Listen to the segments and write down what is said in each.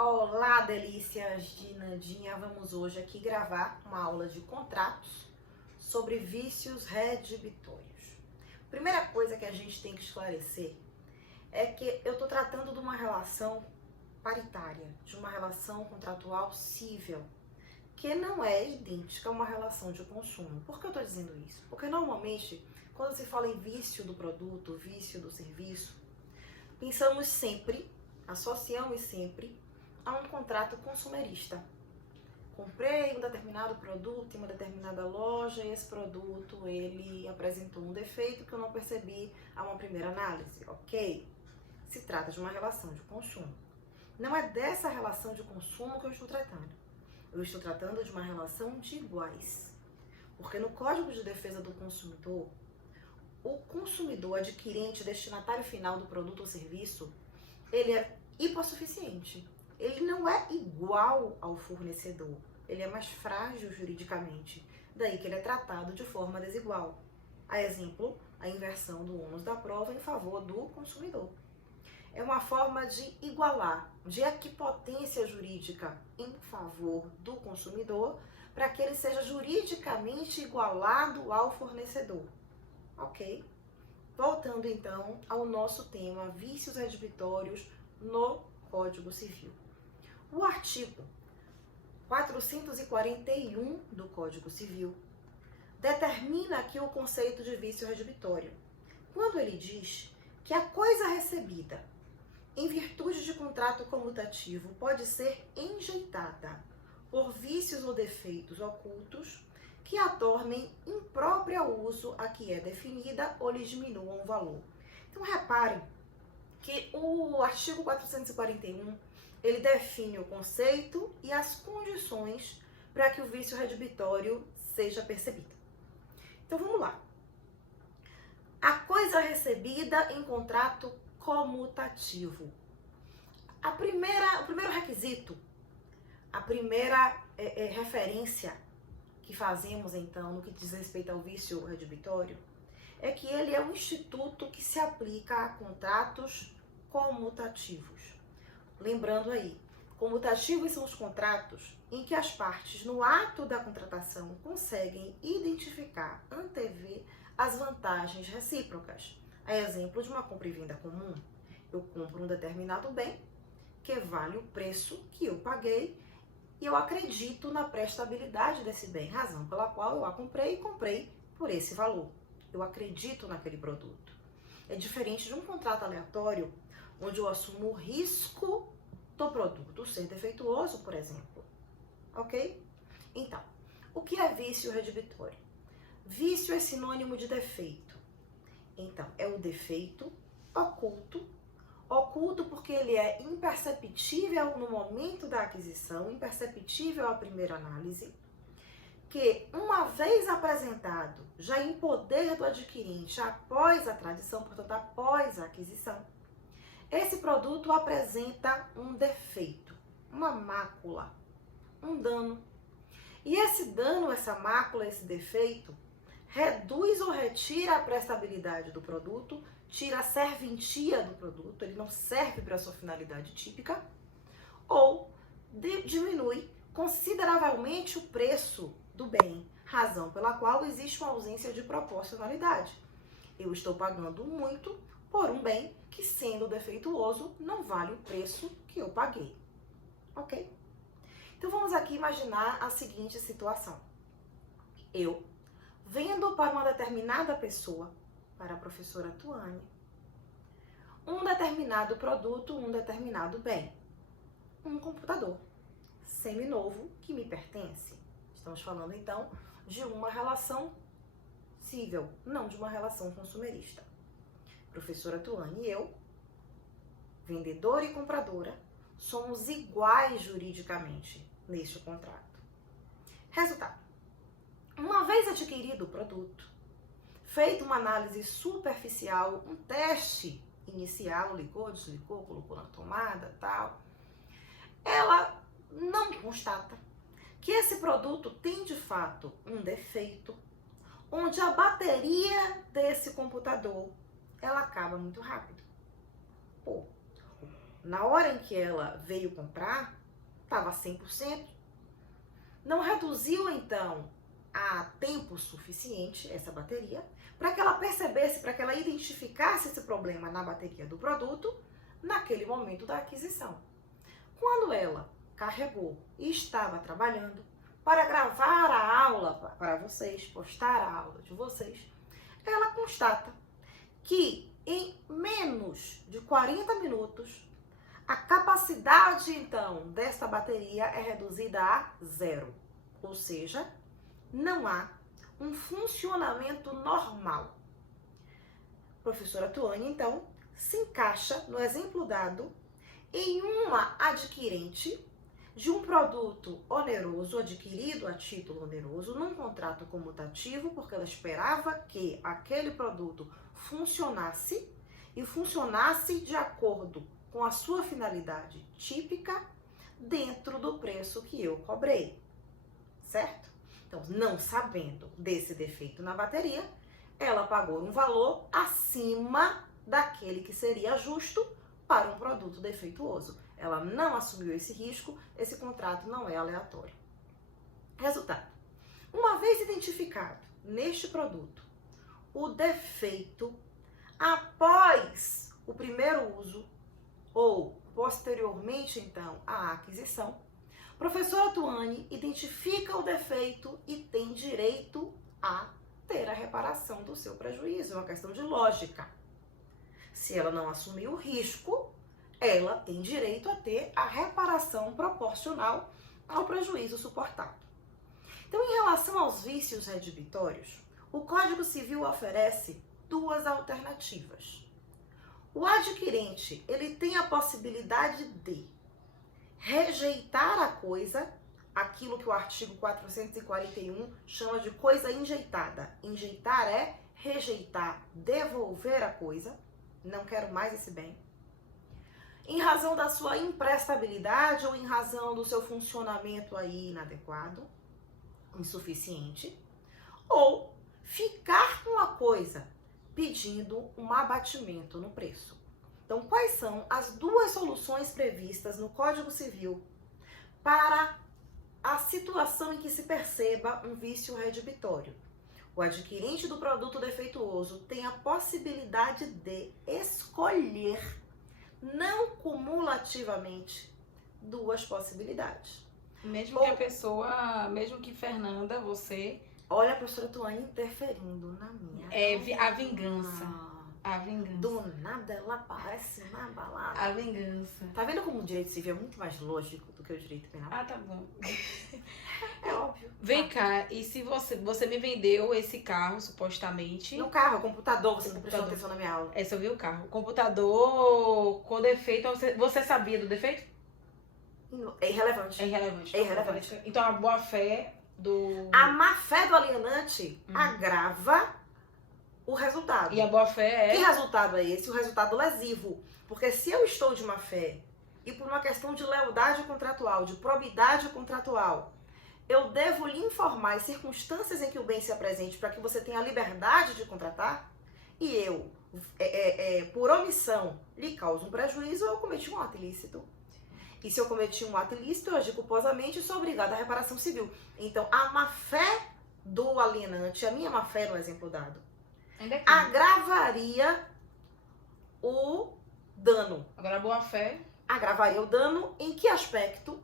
Olá, delícias de Nandinha! Vamos hoje aqui gravar uma aula de contratos sobre vícios redibitórios. Primeira coisa que a gente tem que esclarecer é que eu estou tratando de uma relação paritária, de uma relação contratual cível, que não é idêntica a uma relação de consumo. Por que eu estou dizendo isso? Porque normalmente, quando se fala em vício do produto, vício do serviço, pensamos sempre, associamos sempre a um contrato consumerista. Comprei um determinado produto em uma determinada loja e esse produto ele apresentou um defeito que eu não percebi a uma primeira análise. Ok? Se trata de uma relação de consumo. Não é dessa relação de consumo que eu estou tratando. Eu estou tratando de uma relação de iguais. Porque no Código de Defesa do Consumidor, o consumidor adquirente, destinatário final do produto ou serviço, ele é hipossuficiente. Ele não é igual ao fornecedor, ele é mais frágil juridicamente, daí que ele é tratado de forma desigual. A exemplo, a inversão do ônus da prova em favor do consumidor. É uma forma de igualar, de equipotência jurídica em favor do consumidor, para que ele seja juridicamente igualado ao fornecedor. Ok? Voltando então ao nosso tema, vícios redibitórios no Código Civil. O artigo 441 do Código Civil determina aqui o conceito de vício redibitório, quando ele diz que a coisa recebida em virtude de contrato comutativo pode ser enjeitada por vícios ou defeitos ocultos que a tornem imprópria ao uso a que é definida ou lhe diminuam o valor. Então, reparem que o artigo 441, ele define o conceito e as condições para que o vício redibitório seja percebido. Então, vamos lá. A coisa recebida em contrato comutativo. O primeiro requisito, a primeira referência que fazemos, então, no que diz respeito ao vício redibitório, é que ele é um instituto que se aplica a contratos comutativos. Lembrando aí, comutativos são os contratos em que as partes, no ato da contratação, conseguem identificar, antever as vantagens recíprocas. É exemplo de uma compra e venda comum. Eu compro um determinado bem, que vale o preço que eu paguei, e eu acredito na prestabilidade desse bem, razão pela qual eu a comprei e comprei por esse valor. Eu acredito naquele produto. É diferente de um contrato aleatório, onde eu assumo o risco do produto ser defeituoso, por exemplo. Ok? Então, o que é vício redibitório? Vício é sinônimo de defeito. Então, é o defeito oculto. Oculto porque ele é imperceptível no momento da aquisição, imperceptível à primeira análise, que uma vez apresentado, já em poder do adquirente, após a tradição, portanto, após a aquisição, esse produto apresenta um defeito, uma mácula, um dano. E esse dano, essa mácula, esse defeito, reduz ou retira a prestabilidade do produto, tira a serventia do produto, ele não serve para a sua finalidade típica, ou diminui consideravelmente o preço do bem, razão pela qual existe uma ausência de proporcionalidade. Eu estou pagando muito por um bem que, sendo defeituoso, não vale o preço que eu paguei. Ok? Então vamos aqui imaginar a seguinte situação. Eu vendo para uma determinada pessoa, para a professora Tuane, um determinado produto, um determinado bem. Um computador seminovo que me pertence. Estamos falando, então, de uma relação cível, não de uma relação consumerista. Professora Tuane e eu, vendedora e compradora, somos iguais juridicamente neste contrato. Resultado. Uma vez adquirido o produto, feita uma análise superficial, um teste inicial, ligou, desligou, colocou na tomada, tal, ela não constata que esse produto tem de fato um defeito, onde a bateria desse computador, ela acaba muito rápido. Pô, na hora em que ela veio comprar, estava 100%. Não reduziu, então, a tempo suficiente essa bateria para que ela percebesse, para que ela identificasse esse problema na bateria do produto naquele momento da aquisição. Quando ela carregou e estava trabalhando para gravar a aula para vocês, postar a aula de vocês, ela constata que em menos de 40 minutos a capacidade, então, desta bateria é reduzida a 0. Ou seja, não há um funcionamento normal. Professora Tuane, então, se encaixa no exemplo dado em uma adquirente de um produto oneroso, adquirido a título oneroso, num contrato comutativo, porque ela esperava que aquele produto funcionasse e funcionasse de acordo com a sua finalidade típica dentro do preço que eu cobrei, certo? Então, não sabendo desse defeito na bateria, ela pagou um valor acima daquele que seria justo para um produto defeituoso. Ela não assumiu esse risco, esse contrato não é aleatório. Resultado: uma vez identificado neste produto o defeito após o primeiro uso ou posteriormente, então, à aquisição, professora Tuane identifica o defeito e tem direito a ter a reparação do seu prejuízo. É uma questão de lógica. Se ela não assumir o risco, ela tem direito a ter a reparação proporcional ao prejuízo suportado. Então, em relação aos vícios redibitórios, o Código Civil oferece duas alternativas. O adquirente, ele tem a possibilidade de rejeitar a coisa, aquilo que o artigo 441 chama de coisa enjeitada. Enjeitar é rejeitar, devolver a coisa, não quero mais esse bem, em razão da sua imprestabilidade ou em razão do seu funcionamento aí inadequado, insuficiente, ou ficar com a coisa pedindo um abatimento no preço. Então, quais são as duas soluções previstas no Código Civil para a situação em que se perceba um vício redibitório? O adquirente do produto defeituoso tem a possibilidade de escolher, não cumulativamente, duas possibilidades. Mesmo que a pessoa, mesmo que Fernanda, você... Olha a professora Tuane interferindo na minha. A vingança. A vingança. Do nada ela aparece na balada. A vingança. Tá vendo como o direito civil é muito mais lógico do que o direito penal? Ah, tá bom. É óbvio. Vem cá, e se você me vendeu esse carro, supostamente... No carro, computador, você não prestou atenção na minha aula. É, eu vi o carro. O computador com defeito, você sabia do defeito? É irrelevante. É irrelevante. É irrelevante. Então a boa-fé do... A má-fé do alienante agrava o resultado. E a boa-fé é... Que resultado é esse? O resultado lesivo. Porque se eu estou de má-fé e por uma questão de lealdade contratual, de probidade contratual, eu devo lhe informar as circunstâncias em que o bem se apresente para que você tenha a liberdade de contratar, e eu, por omissão, lhe causo um prejuízo, eu cometi um ato ilícito. E se eu cometi um ato ilícito, eu agi culposamente e sou obrigada à reparação civil. Então, a má-fé do alienante, a minha má-fé no exemplo dado, agravaria o dano. Agora, a boa-fé... Agravaria o dano em que aspecto?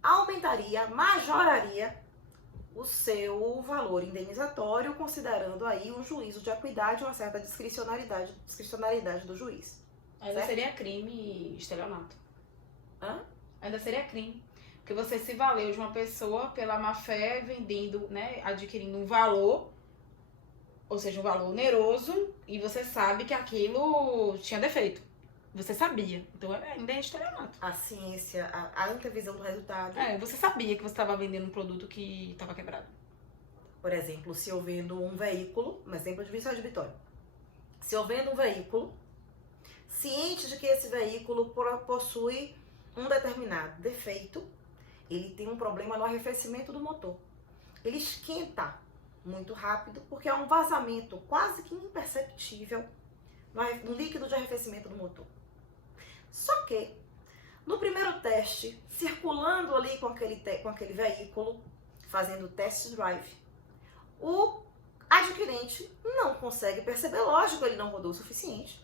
Aumentaria, majoraria o seu valor indenizatório, considerando aí um juízo de equidade e uma certa discricionariedade do juiz. Ainda certo? seria crime estelionato. Hã? Ainda seria crime. Porque você se valeu de uma pessoa pela má-fé, vendendo, né, adquirindo um valor, ou seja, um valor oneroso, e você sabe que aquilo tinha defeito. Você sabia. Então ainda é estelionato. A ciência, a antevisão do resultado. Você sabia que você estava vendendo um produto que estava quebrado. Por exemplo, se eu vendo um veículo, um exemplo de vício redibitório. Se eu vendo um veículo, ciente de que esse veículo possui um determinado defeito, ele tem um problema no arrefecimento do motor. Ele esquenta muito rápido, porque há um vazamento quase que imperceptível no líquido de arrefecimento do motor. Só que No primeiro teste, circulando ali com aquele veículo, fazendo o test drive, o adquirente não consegue perceber, lógico, ele não rodou o suficiente,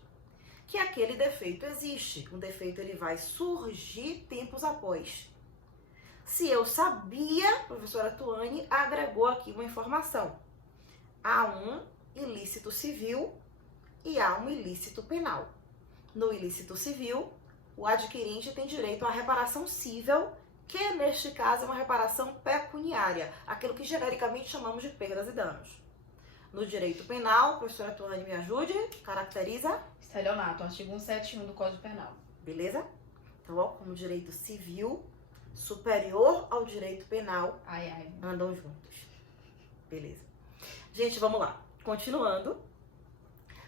que aquele defeito existe. Um defeito ele vai surgir tempos após. Se eu sabia, a professora Tuane agregou aqui uma informação. Há um ilícito civil e há um ilícito penal. No ilícito civil, o adquirente tem direito à reparação cível, que neste caso é uma reparação pecuniária, aquilo que genericamente chamamos de perdas e danos. No direito penal, professora Tuane, me ajude, caracteriza? Estelionato, artigo 171 do Código Penal. Beleza? Então, ó, como direito civil superior ao direito penal, andam juntos. Beleza. Gente, vamos lá. Continuando.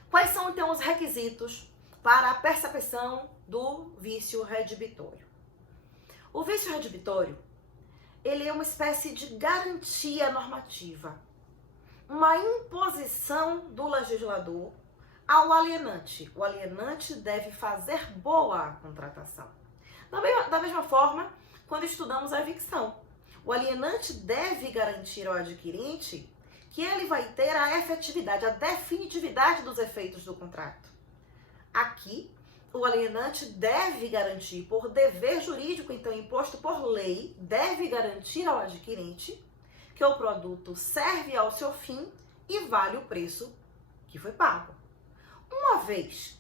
Quais são, então, os requisitos para a percepção do vício redibitório? O vício redibitório, ele é uma espécie de garantia normativa, uma imposição do legislador ao alienante. O alienante deve fazer boa a contratação. Da mesma forma, quando estudamos a evicção, o alienante deve garantir ao adquirente que ele vai ter a efetividade, a definitividade dos efeitos do contrato. Aqui, o alienante deve garantir, por dever jurídico, então imposto por lei, deve garantir ao adquirente que o produto serve ao seu fim e vale o preço que foi pago. Uma vez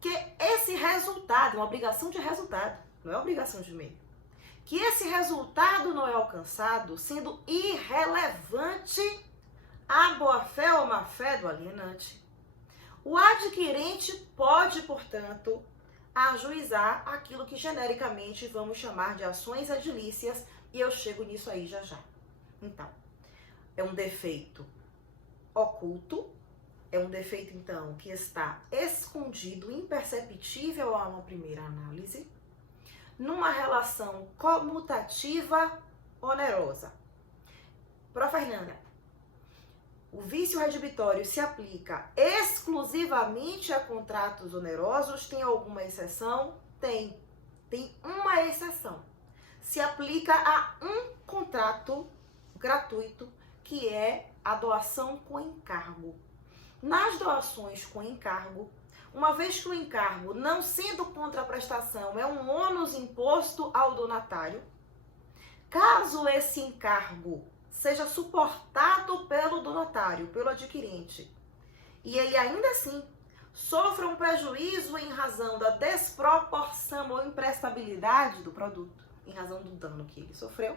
que esse resultado, uma obrigação de resultado, não é obrigação de meio, que esse resultado não é alcançado, sendo irrelevante a boa-fé ou má-fé do alienante, o adquirente pode, portanto, ajuizar aquilo que genericamente vamos chamar de ações edilícias, e eu chego nisso aí já já. Então, é um defeito oculto, é um defeito, então, que está escondido, imperceptível a uma primeira análise, numa relação comutativa onerosa. Prof. Fernanda, o vício redibitório se aplica exclusivamente a contratos onerosos? Tem alguma exceção? Tem. Tem uma exceção. Se aplica a um contrato gratuito, que é a doação com encargo. Nas doações com encargo, uma vez que o encargo, não sendo contraprestação, é um ônus imposto ao donatário, caso esse encargo seja suportado pelo donatário, pelo adquirente, e ele ainda assim sofra um prejuízo em razão da desproporção ou imprestabilidade do produto, em razão do dano que ele sofreu,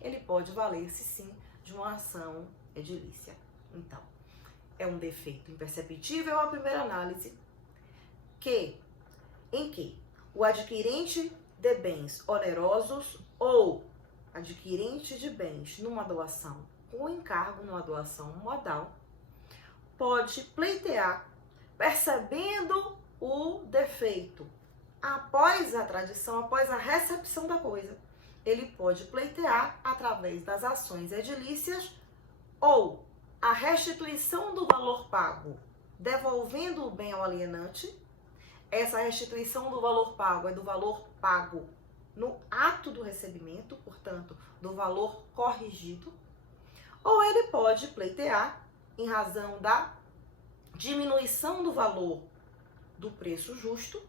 ele pode valer-se sim de uma ação edilícia. Então, é um defeito imperceptível à primeira análise, em que o adquirente de bens onerosos ou adquirente de bens numa doação com encargo, numa doação modal, pode pleitear, percebendo o defeito após a tradição, após a recepção da coisa, ele pode pleitear através das ações edilícias ou a restituição do valor pago, devolvendo o bem ao alienante. Essa restituição do valor pago é do valor pago no ato do recebimento, portanto, do valor corrigido, ou ele pode pleitear, em razão da diminuição do valor do preço justo,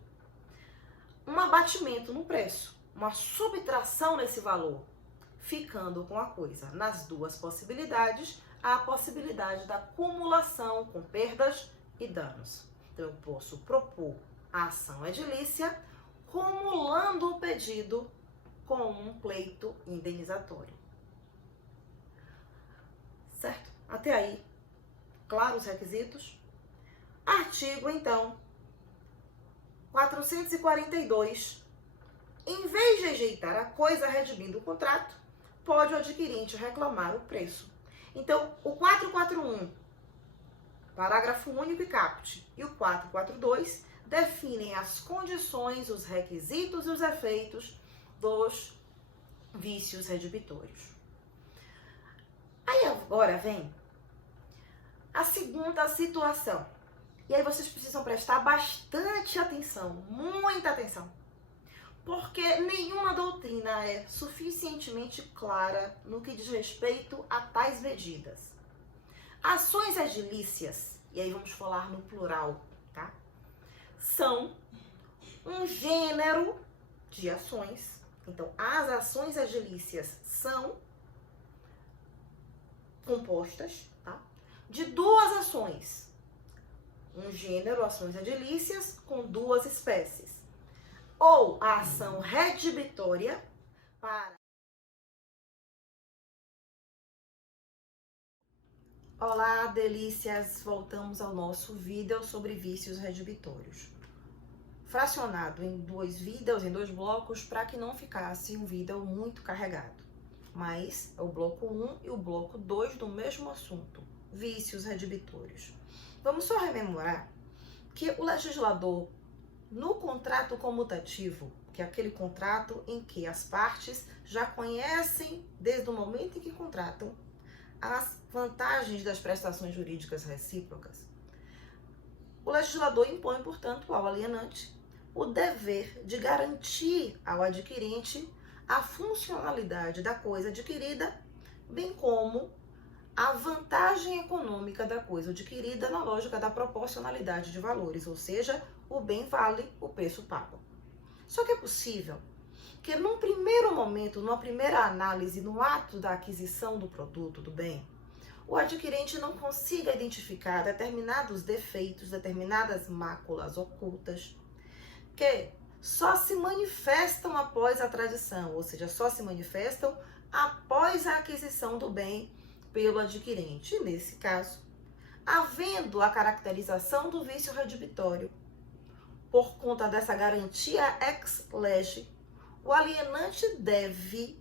um abatimento no preço, uma subtração nesse valor, ficando com a coisa. Nas duas possibilidades, há a possibilidade da acumulação com perdas e danos. Então, eu posso propor a ação edilícia, cumulando o pedido com um pleito indenizatório. Certo? Até aí, claros os requisitos? Artigo, então, 442. Em vez de rejeitar a coisa redimindo o contrato, pode o adquirente reclamar o preço. Então, o 441, parágrafo único e caput, e o 442 definem as condições, os requisitos e os efeitos dos vícios redibitórios. Aí agora vem a segunda situação. E aí vocês precisam prestar bastante atenção, muita atenção. porque nenhuma doutrina é suficientemente clara no que diz respeito a tais medidas. Ações edilícias, e aí vamos falar no plural, tá? São um gênero de ações. Então, as ações edilícias são compostas, tá, de duas ações. Um gênero, ações edilícias, com duas espécies. Ou a ação redibitória para... Olá, delícias! Voltamos ao nosso vídeo sobre vícios redibitórios. Fracionado em dois vídeos, em dois blocos, para que não ficasse um vídeo muito carregado. Mas é o bloco 1 e o bloco 2 do mesmo assunto, vícios redibitórios. Vamos só rememorar que o legislador, no contrato comutativo, que é aquele contrato em que as partes já conhecem, desde o momento em que contratam, as vantagens das prestações jurídicas recíprocas, o legislador impõe, portanto, ao alienante o dever de garantir ao adquirente a funcionalidade da coisa adquirida, bem como a vantagem econômica da coisa adquirida na lógica da proporcionalidade de valores, ou seja, o bem vale o preço pago. Só que é possível que num primeiro momento, numa primeira análise, no ato da aquisição do produto, do bem, o adquirente não consiga identificar determinados defeitos, determinadas máculas ocultas, que só se manifestam após a tradição, ou seja, só se manifestam após a aquisição do bem pelo adquirente. Nesse caso, havendo a caracterização do vício redibitório, por conta dessa garantia ex lege, o alienante deve,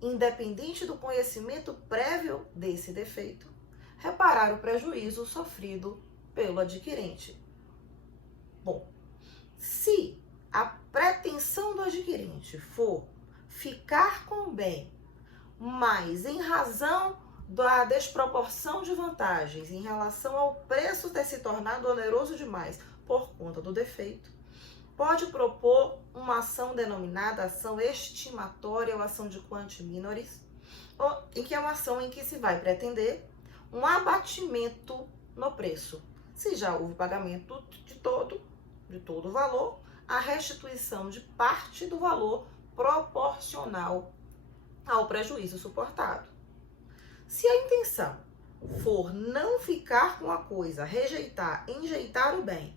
independente do conhecimento prévio desse defeito, reparar o prejuízo sofrido pelo adquirente. Bom, se a pretensão do adquirente for ficar com o bem, mas em razão da desproporção de vantagens em relação ao preço ter se tornado oneroso demais por conta do defeito, pode propor uma ação denominada ação estimatória ou ação de quanti minoris, em que é uma ação em que se vai pretender um abatimento no preço. Se já houve pagamento de todo o valor, a restituição de parte do valor proporcional ao prejuízo suportado. Se a intenção for não ficar com a coisa, rejeitar, enjeitar o bem,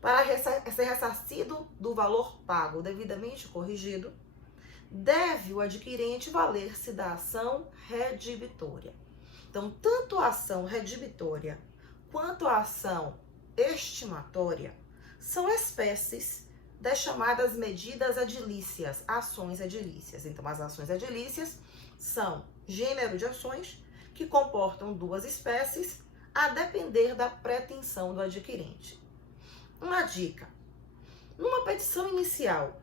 para ser ressarcido do valor pago devidamente corrigido, deve o adquirente valer-se da ação redibitória. Então, tanto a ação redibitória quanto a ação estimatória são espécies das chamadas medidas edilícias, ações edilícias. Então, as ações edilícias são gênero de ações que comportam duas espécies, a depender da pretensão do adquirente. Uma dica: numa petição inicial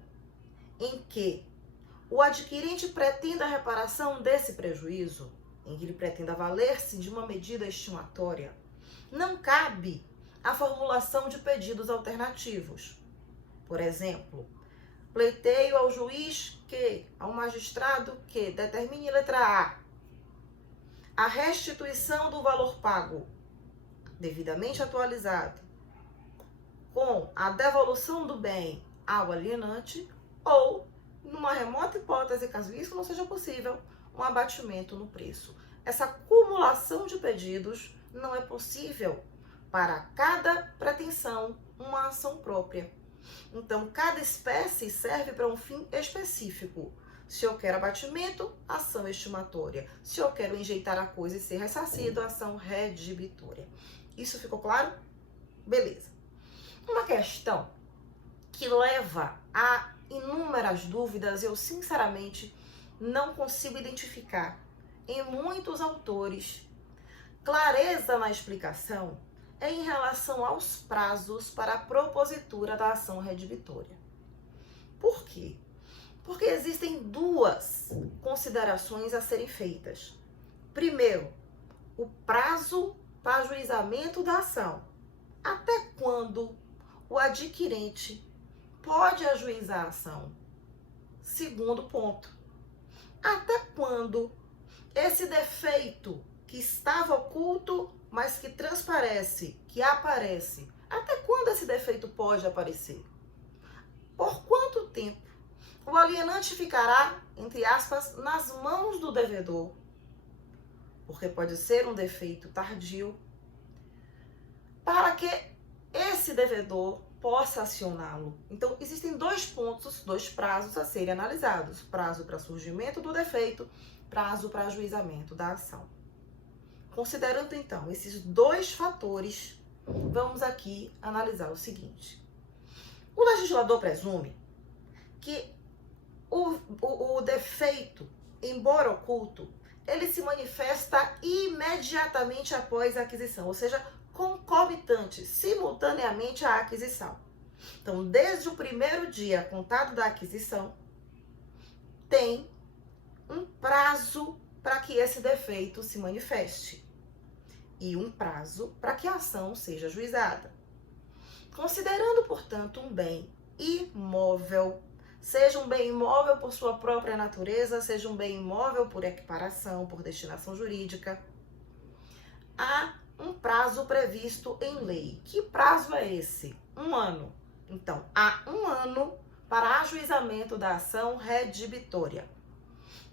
em que o adquirente pretenda a reparação desse prejuízo, em que ele pretenda valer-se de uma medida estimatória, não cabe a formulação de pedidos alternativos. Por exemplo, pleiteio ao juiz que, ao magistrado que determine letra A restituição do valor pago devidamente atualizado com a devolução do bem ao alienante, ou, numa remota hipótese, caso isso não seja possível, um abatimento no preço. Essa acumulação de pedidos não é possível para cada pretensão, uma ação própria. Então, cada espécie serve para um fim específico. Se eu quero abatimento, ação estimatória. Se eu quero enjeitar a coisa e ser ressarcido, ação redibitória. Isso ficou claro? Beleza. Uma questão que leva a inúmeras dúvidas, eu sinceramente não consigo identificar em muitos autores clareza na explicação, é em relação aos prazos para a propositura da ação redibitória. Por quê? Porque existem duas considerações a serem feitas. Primeiro, o prazo para ajuizamento da ação. Até quando o adquirente pode ajuizar a ação? Segundo ponto. Até quando esse defeito que estava oculto, mas que transparece, que aparece, até quando esse defeito pode aparecer? Por quanto tempo o alienante ficará, entre aspas, nas mãos do devedor? Porque pode ser um defeito tardio, para que esse devedor possa acioná-lo. Então, existem dois pontos, dois prazos a serem analisados: prazo para surgimento do defeito, prazo para ajuizamento da ação. Considerando, então, esses dois fatores, vamos aqui analisar o seguinte. O legislador presume que o defeito, embora oculto, ele se manifesta imediatamente após a aquisição, ou seja, concomitante, simultaneamente à aquisição. Então, desde o primeiro dia contado da aquisição, tem um prazo para que esse defeito se manifeste e um prazo para que a ação seja ajuizada. Considerando, portanto, um bem imóvel, seja um bem imóvel por sua própria natureza, seja um bem imóvel por equiparação, por destinação jurídica, há um prazo previsto em lei. Que prazo é esse? 1 ano. Então, há 1 ano para ajuizamento da ação redibitória.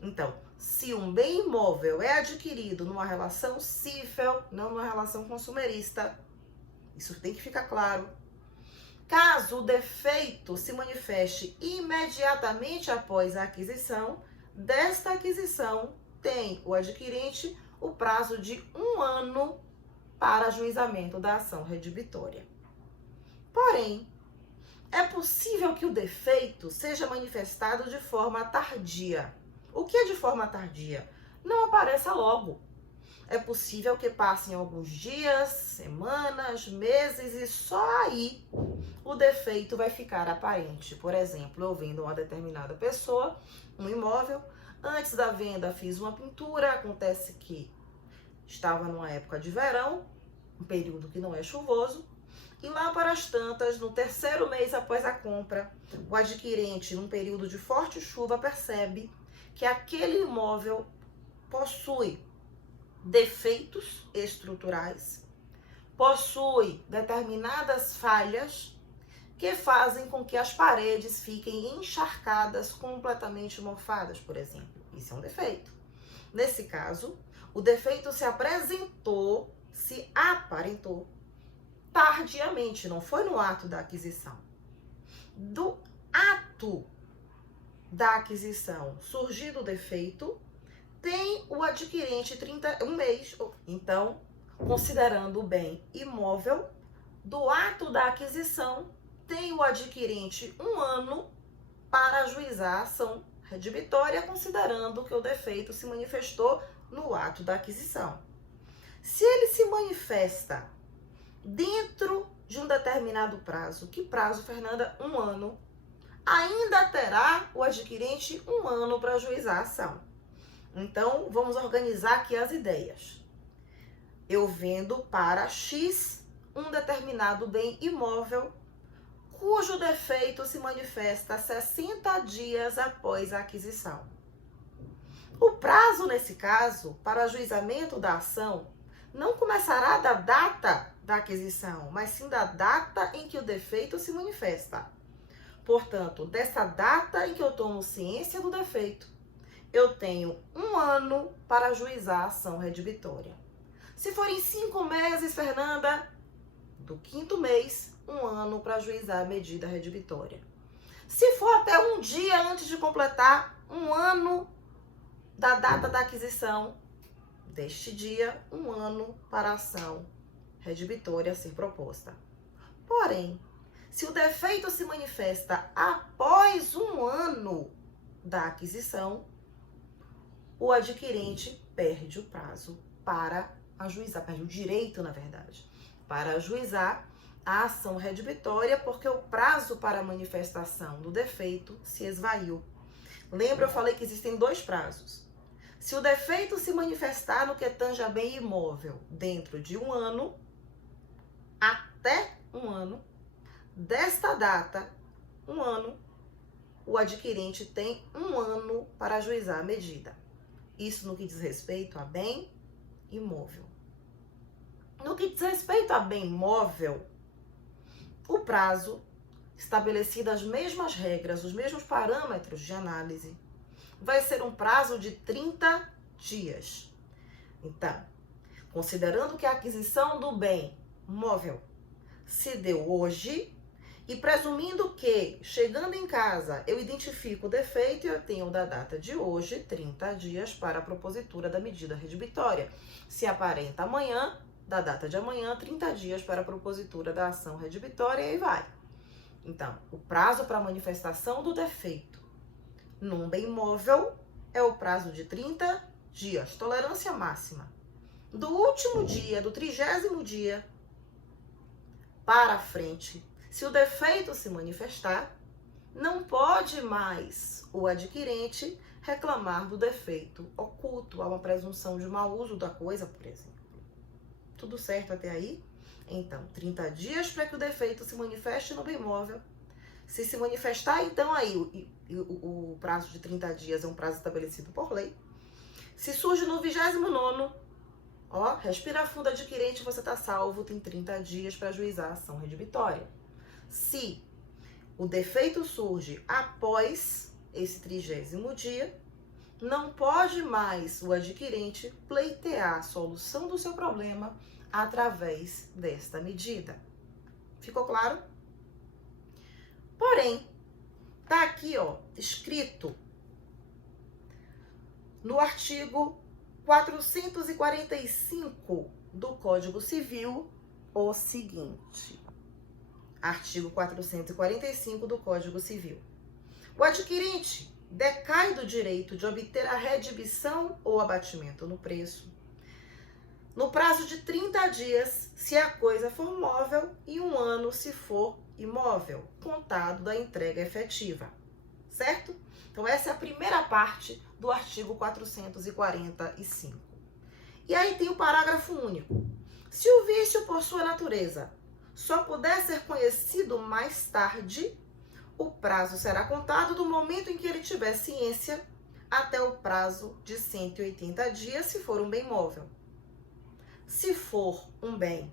Então, se um bem imóvel é adquirido numa relação cível, não numa relação consumerista, isso tem que ficar claro. Caso o defeito se manifeste imediatamente após a aquisição, desta aquisição tem o adquirente o prazo de 1 ano para ajuizamento da ação redibitória. Porém, é possível que o defeito seja manifestado de forma tardia. O que é de forma tardia? Não apareça logo. É possível que passem alguns dias, semanas, meses e só aí o defeito vai ficar aparente. Por exemplo, eu vendo uma determinada pessoa, um imóvel, antes da venda fiz uma pintura, acontece que estava numa época de verão, um período que não é chuvoso, e lá para as tantas, no terceiro mês após a compra, o adquirente, num período de forte chuva, percebe que aquele imóvel possui defeitos estruturais, possui determinadas falhas que fazem com que as paredes fiquem encharcadas, completamente mofadas, por exemplo. Isso é um defeito. Nesse caso, o defeito se apresentou, se aparentou tardiamente, não foi no ato da aquisição. Do ato da aquisição surgido o defeito, tem o adquirente 31 mês. Então, considerando o bem imóvel, do ato da aquisição, tem o adquirente 1 ano para ajuizar a ação redibitória, considerando que o defeito se manifestou no ato da aquisição. Se ele se manifesta dentro de um determinado prazo, que prazo, Fernanda? 1 ano. Ainda terá o adquirente 1 ano para ajuizar a ação. Então, vamos organizar aqui as ideias. Eu vendo para X um determinado bem imóvel, cujo defeito se manifesta 60 dias após a aquisição. O prazo, nesse caso, para ajuizamento da ação, não começará da data da aquisição, mas sim da data em que o defeito se manifesta. Portanto, dessa data em que eu tomo ciência do defeito, eu tenho 1 ano para ajuizar a ação redibitória. Se forem 5 meses, Fernanda, do 5º mês, 1 ano para ajuizar a medida redibitória. Se for até um dia antes de completar 1 ano da data da aquisição, deste dia, 1 ano para a ação redibitória a ser proposta. Porém, se o defeito se manifesta após 1 ano da aquisição, o adquirente perde o prazo para ajuizar, perde o direito, na verdade, para ajuizar a ação redibitória, porque o prazo para a manifestação do defeito se esvaiu. Lembra, eu falei que existem 2 prazos. Se o defeito se manifestar no que tange a bem imóvel dentro de 1 ano, até 1 ano, desta data, 1 ano, o adquirente tem 1 ano para ajuizar a medida. Isso no que diz respeito a bem imóvel. No que diz respeito a bem móvel, o prazo, estabelecido as mesmas regras, os mesmos parâmetros de análise, vai ser um prazo de 30 dias. Então, considerando que a aquisição do bem móvel se deu hoje, e presumindo que, chegando em casa, eu identifico o defeito e eu tenho da data de hoje 30 dias para a propositura da medida redibitória. Se aparenta amanhã, da data de amanhã, 30 dias para a propositura da ação redibitória e aí vai. Então, o prazo para manifestação do defeito num bem móvel é o prazo de 30 dias, tolerância máxima. Do último dia, do 30º dia para frente, se o defeito se manifestar, não pode mais o adquirente reclamar do defeito oculto. Há uma presunção de mau uso da coisa, por exemplo. Tudo certo até aí? Então, 30 dias para que o defeito se manifeste no bem móvel. Se manifestar, então aí o prazo de 30 dias é um prazo estabelecido por lei. Se surge no 29º, ó, respira fundo, adquirente, você está salvo, tem 30 dias para ajuizar a ação redibitória. Se o defeito surge após esse 30º dia, não pode mais o adquirente pleitear a solução do seu problema através desta medida. Ficou claro? Porém, tá aqui, ó, escrito no artigo 445 do Código Civil o seguinte. Artigo 445 do Código Civil. O adquirente decai do direito de obter a redibição ou abatimento no preço no prazo de 30 dias, se a coisa for móvel, e 1 ano se for imóvel, contado da entrega efetiva. Certo? Então, essa é a primeira parte do artigo 445. E aí tem o parágrafo único. Se o vício, por sua natureza, só puder ser conhecido mais tarde, o prazo será contado do momento em que ele tiver ciência até o prazo de 180 dias, se for um bem móvel. Se for um bem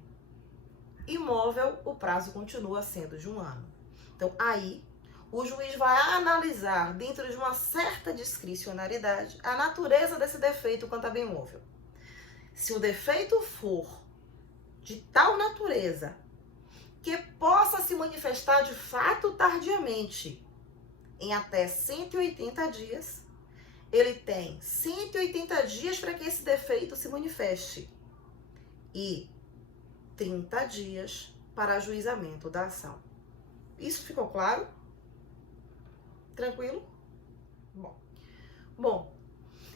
imóvel, o prazo continua sendo de 1 ano. Então, aí, o juiz vai analisar, dentro de uma certa discricionariedade, a natureza desse defeito quanto a bem móvel. Se o defeito for de tal natureza que possa se manifestar de fato tardiamente, em até 180 dias, ele tem 180 dias para que esse defeito se manifeste e 30 dias para ajuizamento da ação. Isso ficou claro? Tranquilo? Bom,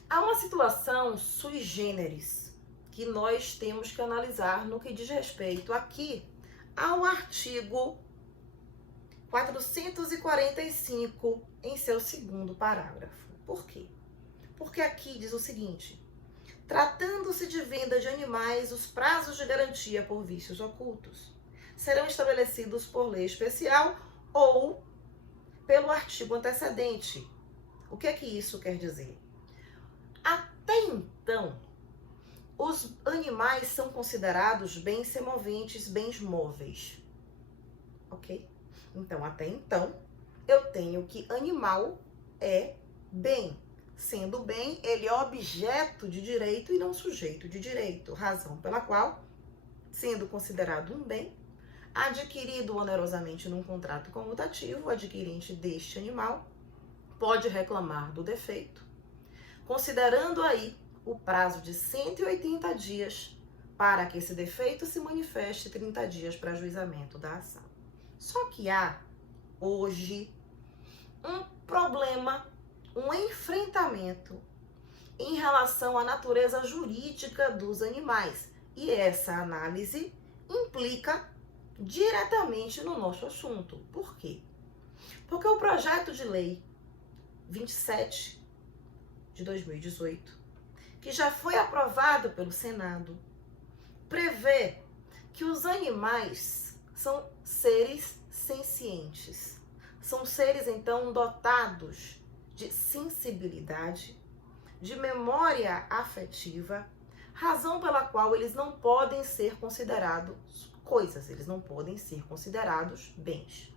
há uma situação sui generis que nós temos que analisar no que diz respeito aqui ao artigo 445 em seu 2º parágrafo. Por quê? Porque aqui diz o seguinte: tratando-se de venda de animais, os prazos de garantia por vícios ocultos serão estabelecidos por lei especial ou pelo artigo antecedente. O que é que isso quer dizer? Até então, os animais são considerados bens semoventes, bens móveis. Ok? Então, até então, eu tenho que animal é bem. Sendo bem, ele é objeto de direito e não sujeito de direito. Razão pela qual, sendo considerado um bem, adquirido onerosamente num contrato comutativo, o adquirente deste animal pode reclamar do defeito, considerando aí o prazo de 180 dias para que esse defeito se manifeste, 30 dias para ajuizamento da ação. Só que há, hoje, um problema, um enfrentamento em relação à natureza jurídica dos animais. E essa análise implica diretamente no nosso assunto. Por quê? Porque o projeto de lei 27 de 2018, que já foi aprovado pelo Senado, prevê que os animais são seres sencientes, São seres, então, dotados de sensibilidade, de memória afetiva, razão pela qual eles não podem ser considerados coisas, eles não podem ser considerados bens.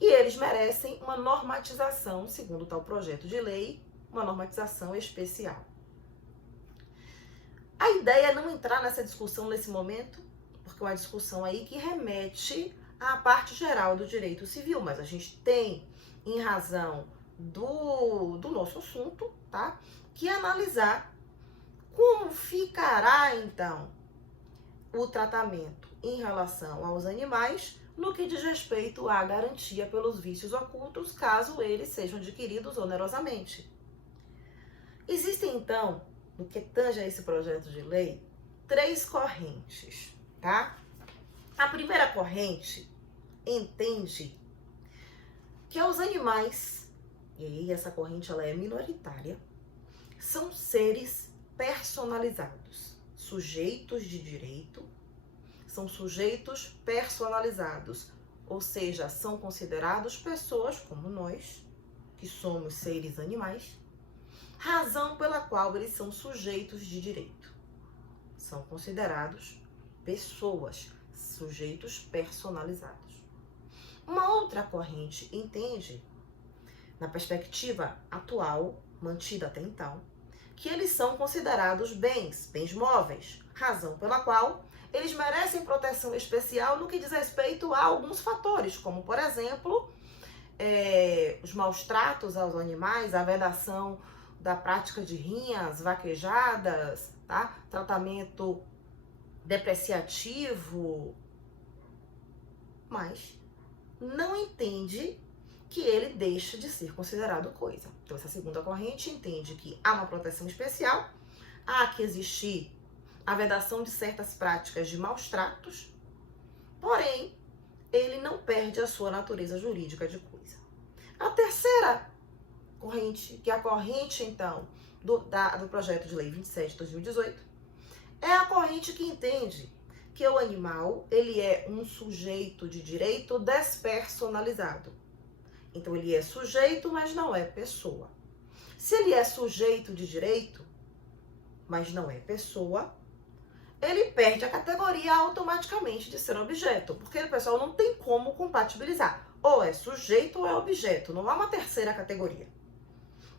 E eles merecem uma normatização, segundo tal projeto de lei, uma normatização especial. A ideia é não entrar nessa discussão nesse momento, porque é uma discussão aí que remete à parte geral do direito civil, mas a gente tem, em razão do nosso assunto, tá, que analisar como ficará, então, o tratamento em relação aos animais no que diz respeito à garantia pelos vícios ocultos, caso eles sejam adquiridos onerosamente. Existem, então, no que tange a esse projeto de lei, 3 correntes, tá? A primeira corrente entende que os animais, e aí essa corrente ela é minoritária, são seres personalizados, sujeitos de direito, são sujeitos personalizados, ou seja, são considerados pessoas como nós, que somos seres animais, razão pela qual eles são sujeitos de direito. São considerados pessoas, sujeitos personalizados. Uma outra corrente entende, na perspectiva atual, mantida até então, que eles são considerados bens móveis, razão pela qual eles merecem proteção especial no que diz respeito a alguns fatores, como, por exemplo, os maus tratos aos animais, a vedação da prática de rinhas, vaquejadas, tá? Tratamento depreciativo, mas não entende que ele deixa de ser considerado coisa. Então, essa segunda corrente entende que há uma proteção especial, há que existir a vedação de certas práticas de maus tratos, porém, ele não perde a sua natureza jurídica de coisa. A terceira corrente, que é a corrente, então, do projeto de lei 27 de 2018, é a corrente que entende que o animal, ele é um sujeito de direito despersonalizado. Então, ele é sujeito, mas não é pessoa. Se ele é sujeito de direito, mas não é pessoa, ele perde a categoria automaticamente de ser objeto, porque o pessoal não tem como compatibilizar. Ou é sujeito ou é objeto, não há uma terceira categoria.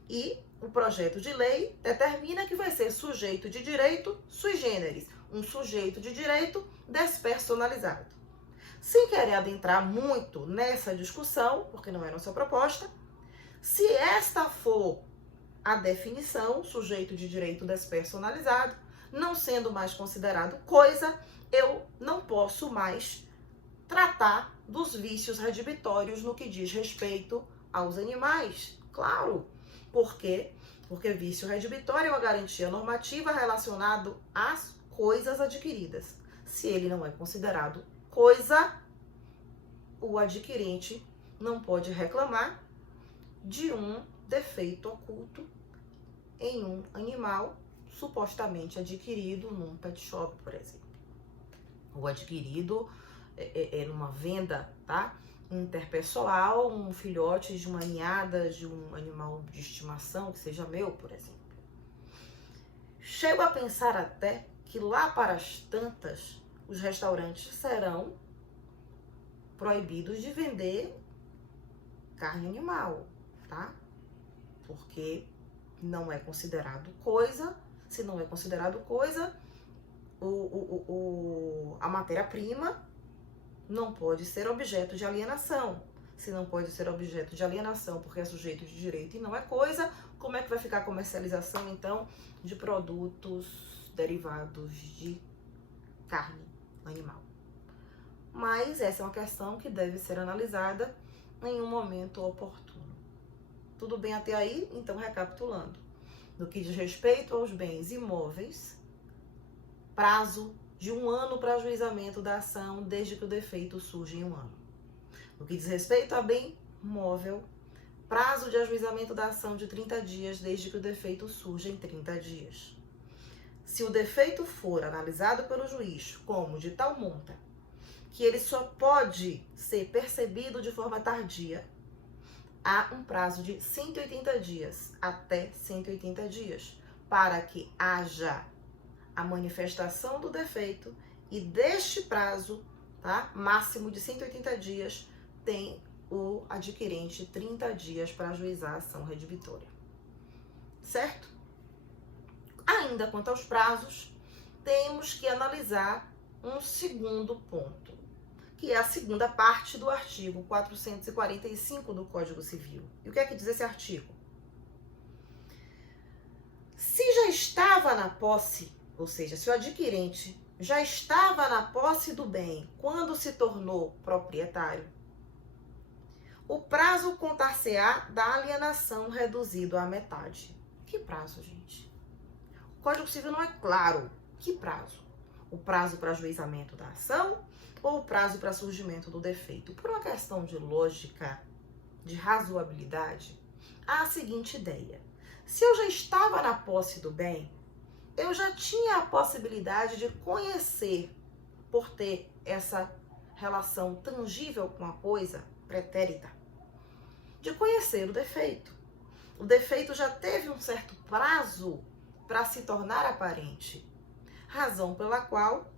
E o projeto de lei determina que vai ser sujeito de direito sui generis, um sujeito de direito despersonalizado. Sem querer adentrar muito nessa discussão, porque não é nossa proposta, se esta for a definição, sujeito de direito despersonalizado, não sendo mais considerado coisa, eu não posso mais tratar dos vícios redibitórios no que diz respeito aos animais. Claro, por quê? Porque vício redibitório é uma garantia normativa relacionada às coisas adquiridas. Se ele não é considerado coisa, o adquirente não pode reclamar de um defeito oculto em um animal supostamente adquirido num pet shop, por exemplo. Ou adquirido numa venda, tá? Interpessoal, um filhote de uma ninhada de um animal de estimação, que seja meu, por exemplo. Chego a pensar até que lá para as tantas, os restaurantes serão proibidos de vender carne animal, tá? Porque não é considerado coisa. Se não é considerado coisa, a matéria-prima não pode ser objeto de alienação. Se não pode ser objeto de alienação porque é sujeito de direito e não é coisa, como é que vai ficar a comercialização, então, de produtos derivados de carne animal? Mas essa é uma questão que deve ser analisada em um momento oportuno. Tudo bem até aí? Então, recapitulando. No que diz respeito aos bens imóveis, prazo de 1 ano para ajuizamento da ação, desde que o defeito surja em 1 ano. No que diz respeito a bem móvel, prazo de ajuizamento da ação de 30 dias, desde que o defeito surja em 30 dias. Se o defeito for analisado pelo juiz como de tal monta que ele só pode ser percebido de forma tardia, há um prazo de 180 dias, até 180 dias, para que haja a manifestação do defeito, e deste prazo, tá, máximo de 180 dias, tem o adquirente 30 dias para ajuizar a ação redivitória. Certo? Ainda quanto aos prazos, temos que analisar um segundo ponto, que é a segunda parte do artigo 445 do Código Civil. E o que é que diz esse artigo? Se já estava na posse, ou seja, se o adquirente já estava na posse do bem quando se tornou proprietário, o prazo contar-se-á da alienação reduzido à metade. Que prazo, gente? O Código Civil não é claro. Que prazo? O prazo para ajuizamento da ação ou o prazo para surgimento do defeito? Por uma questão de lógica, de razoabilidade, há a seguinte ideia. Se eu já estava na posse do bem, eu já tinha a possibilidade de conhecer, por ter essa relação tangível com a coisa pretérita, de conhecer o defeito. O defeito já teve um certo prazo para se tornar aparente, razão pela qual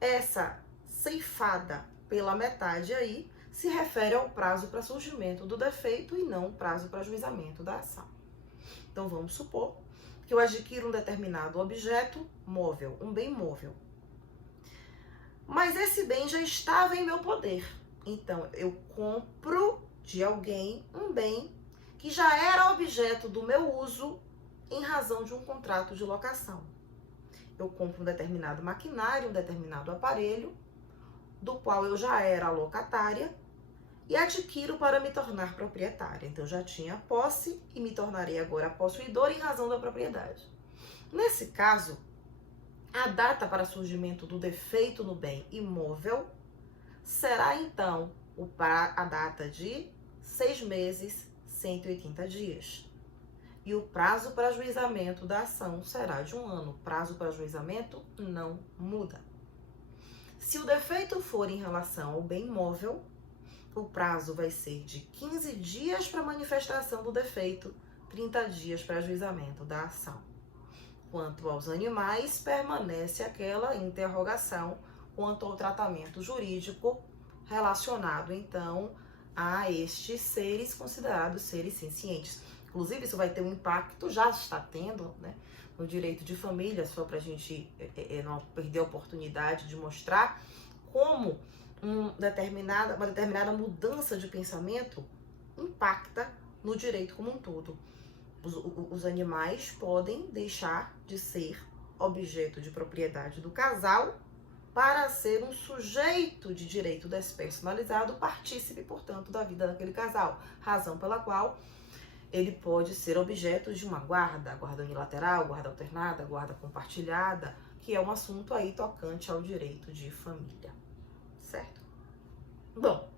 essa ceifada pela metade aí se refere ao prazo para surgimento do defeito e não o prazo para ajuizamento da ação. Então vamos supor que eu adquiro um determinado objeto móvel, um bem móvel. Mas esse bem já estava em meu poder. Então eu compro de alguém um bem que já era objeto do meu uso em razão de um contrato de locação. Eu compro um determinado maquinário, um determinado aparelho, do qual eu já era locatária, e adquiro para me tornar proprietária. Então, eu já tinha posse e me tornarei agora possuidora em razão da propriedade. Nesse caso, a data para surgimento do defeito no bem imóvel será, então, a data de 6 meses, 180 dias. E o prazo para ajuizamento da ação será de 1 ano. O prazo para ajuizamento não muda. Se o defeito for em relação ao bem imóvel, o prazo vai ser de 15 dias para manifestação do defeito, 30 dias para ajuizamento da ação. Quanto aos animais, permanece aquela interrogação quanto ao tratamento jurídico relacionado, então, a estes seres considerados seres sencientes. Inclusive, isso vai ter um impacto, já está tendo, né, no direito de família, só para a gente não perder a oportunidade de mostrar como uma determinada mudança de pensamento impacta no direito como um todo. Os animais podem deixar de ser objeto de propriedade do casal para ser um sujeito de direito despersonalizado, partícipe, portanto, da vida daquele casal, razão pela qual ele pode ser objeto de uma guarda unilateral, guarda alternada, guarda compartilhada, que é um assunto aí tocante ao direito de família. Certo? Bom,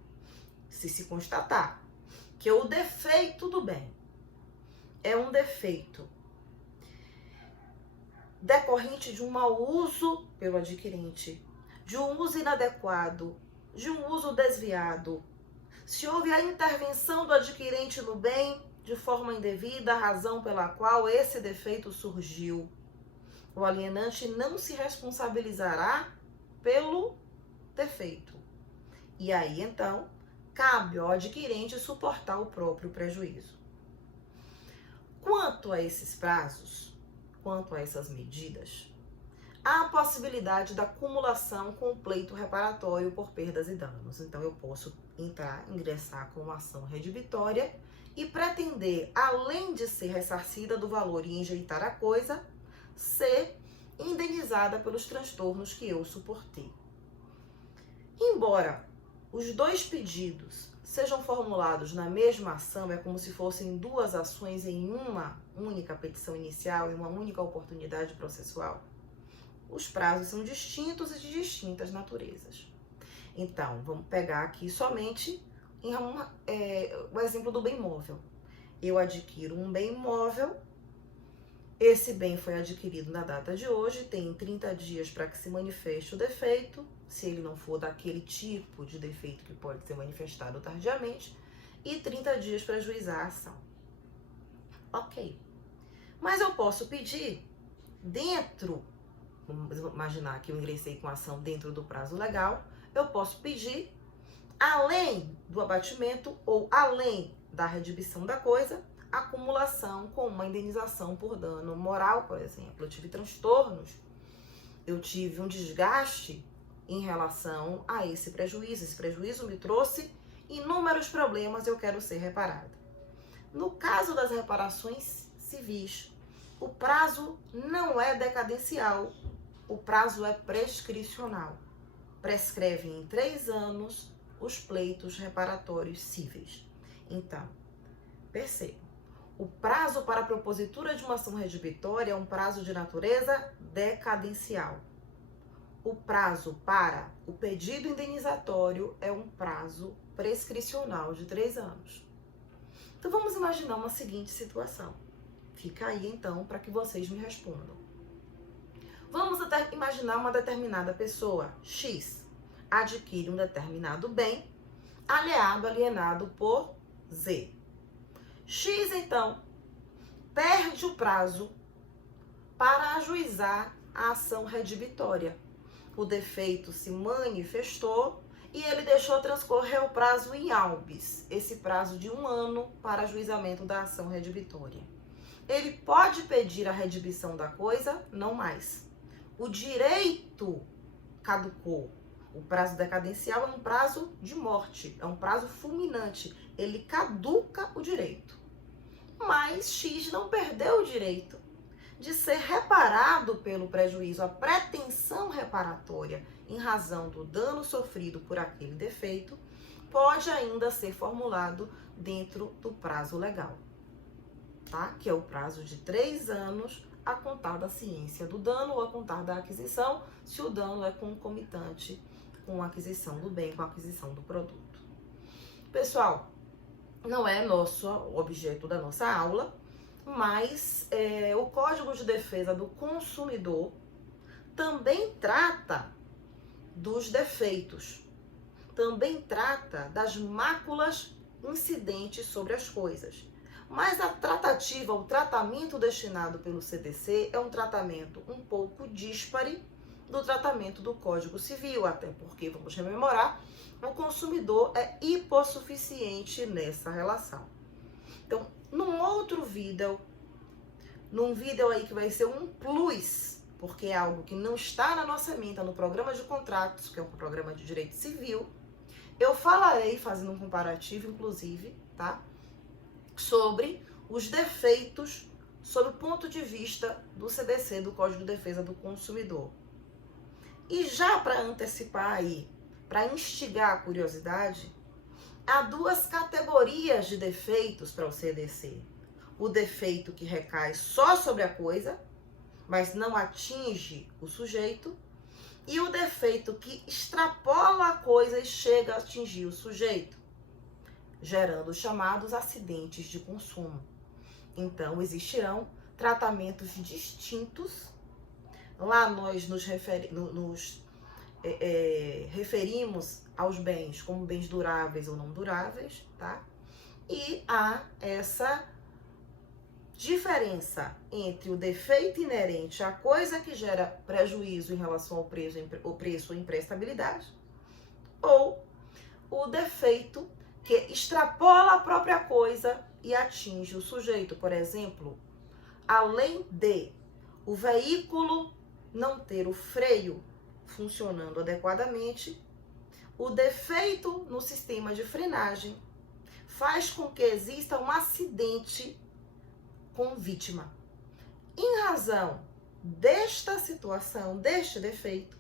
se constatar que o defeito do bem é um defeito decorrente de um mau uso pelo adquirente, de um uso inadequado, de um uso desviado, se houve a intervenção do adquirente no bem de forma indevida, a razão pela qual esse defeito surgiu, o alienante não se responsabilizará pelo defeito. E aí, então, cabe ao adquirente suportar o próprio prejuízo. Quanto a esses prazos, quanto a essas medidas, há a possibilidade da acumulação com o pleito reparatório por perdas e danos. Então, eu posso ingressar com uma ação redivitória e pretender, além de ser ressarcida do valor e enjeitar a coisa, ser indenizada pelos transtornos que eu suportei. Embora os dois pedidos sejam formulados na mesma ação, é como se fossem duas ações em uma única petição inicial, em uma única oportunidade processual, os prazos são distintos e de distintas naturezas. Então, vamos pegar aqui somente o exemplo do bem móvel. Eu adquiro um bem móvel Esse bem foi adquirido na data de hoje, tem 30 dias para que se manifeste o defeito, se ele não for daquele tipo de defeito que pode ser manifestado tardiamente, e 30 dias para ajuizar a ação. Ok. Mas eu posso pedir dentro, vamos imaginar que eu ingressei com a ação dentro do prazo legal, eu posso pedir, além do abatimento ou além da redibição da coisa, acumulação com uma indenização por dano moral, por exemplo. Eu tive transtornos, eu tive um desgaste em relação a esse prejuízo me trouxe inúmeros problemas, eu quero ser reparada. No caso das reparações civis, o prazo não é decadencial, o prazo é prescricional. Prescreve em 3 anos os pleitos reparatórios cíveis. Então, perceba, o prazo para a propositura de uma ação redibitória é um prazo de natureza decadencial. O prazo para o pedido indenizatório é um prazo prescricional de 3 anos. Então, vamos imaginar uma seguinte situação. Fica aí, então, para que vocês me respondam. Vamos imaginar uma determinada pessoa, X, adquire um determinado bem, alienado por Z. X, então, perde o prazo para ajuizar a ação redibitória. O defeito se manifestou e ele deixou transcorrer o prazo in albis, esse prazo de 1 ano para ajuizamento da ação redibitória. Ele pode pedir a redibição da coisa? Não mais. O direito caducou. O prazo decadencial é um prazo de morte, é um prazo fulminante. Ele caduca o direito. Mas X não perdeu o direito de ser reparado pelo prejuízo, a pretensão reparatória em razão do dano sofrido por aquele defeito, pode ainda ser formulado dentro do prazo legal, tá? Que é o prazo de 3 anos a contar da ciência do dano ou a contar da aquisição, se o dano é concomitante com a aquisição do bem, com a aquisição do produto. Pessoal, não é nosso objeto da nossa aula, mas o Código de Defesa do Consumidor também trata dos defeitos, também trata das máculas incidentes sobre as coisas. Mas a tratativa, o tratamento destinado pelo CDC é um tratamento um pouco díspare do tratamento do Código Civil, até porque, vamos rememorar, o consumidor é hipossuficiente nessa relação. Então, num outro vídeo, aí que vai ser um plus, porque é algo que não está na nossa ementa no programa de contratos, que é um programa de direito civil, eu falarei, fazendo um comparativo, inclusive, tá? Sobre os defeitos sob o ponto de vista do CDC, do Código de Defesa do Consumidor. E já para antecipar aí, para instigar a curiosidade, há 2 categorias de defeitos para o CDC. O defeito que recai só sobre a coisa, mas não atinge o sujeito, e o defeito que extrapola a coisa e chega a atingir o sujeito, gerando os chamados acidentes de consumo. Então, existirão tratamentos distintos. Lá nós nos referimos aos bens como bens duráveis ou não duráveis, tá? E há essa diferença entre o defeito inerente à coisa que gera prejuízo em relação ao preço ou imprestabilidade, ou o defeito que extrapola a própria coisa e atinge o sujeito. Por exemplo, além de o veículo não ter o freio funcionando adequadamente, o defeito no sistema de frenagem faz com que exista um acidente com vítima. Em razão desta situação, deste defeito,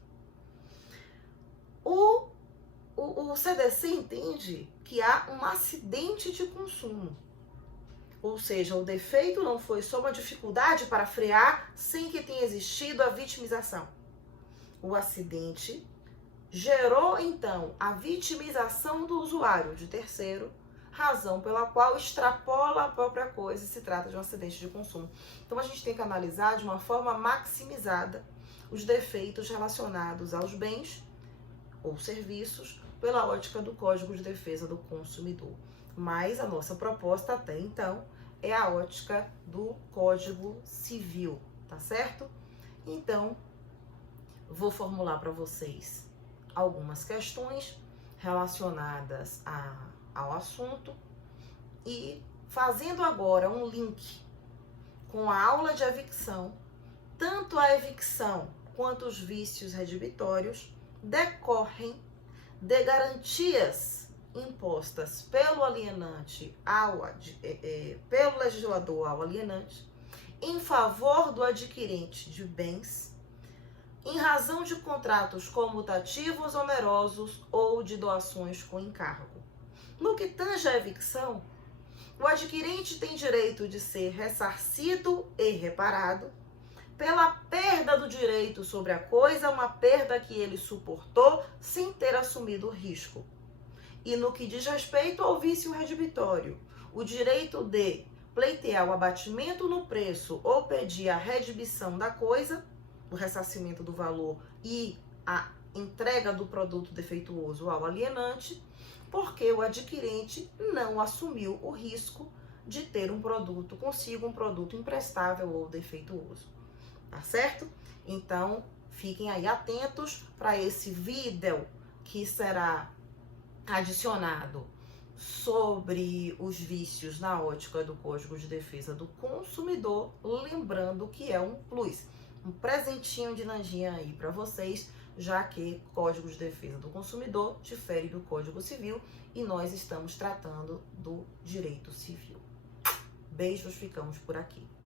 o CDC entende que há um acidente de consumo. Ou seja, o defeito não foi só uma dificuldade para frear sem que tenha existido a vitimização. O acidente gerou, então, a vitimização do usuário, de terceiro, razão pela qual extrapola a própria coisa e se trata de um acidente de consumo. Então a gente tem que analisar de uma forma maximizada os defeitos relacionados aos bens ou serviços pela ótica do Código de Defesa do Consumidor. Mas a nossa proposta até então é a ótica do Código Civil, tá certo? Então, vou formular para vocês algumas questões relacionadas ao assunto e fazendo agora um link com a aula de evicção, tanto a evicção quanto os vícios redibitórios decorrem de garantias impostas pelo alienante pelo legislador ao alienante em favor do adquirente de bens em razão de contratos comutativos onerosos ou de doações com encargo. No que tange à evicção, o adquirente tem direito de ser ressarcido e reparado pela perda do direito sobre a coisa, uma perda que ele suportou sem ter assumido o risco. E no que diz respeito ao vício redibitório, o direito de pleitear o abatimento no preço ou pedir a redibição da coisa, o ressarcimento do valor e a entrega do produto defeituoso ao alienante, porque o adquirente não assumiu o risco de ter um produto consigo, um produto imprestável ou defeituoso. Tá certo? Então, fiquem aí atentos para esse vídeo que será adicionado sobre os vícios na ótica do Código de Defesa do Consumidor, lembrando que é um plus, um presentinho de Nandinha aí para vocês, já que o Código de Defesa do Consumidor difere do Código Civil e nós estamos tratando do direito civil. Beijos, ficamos por aqui.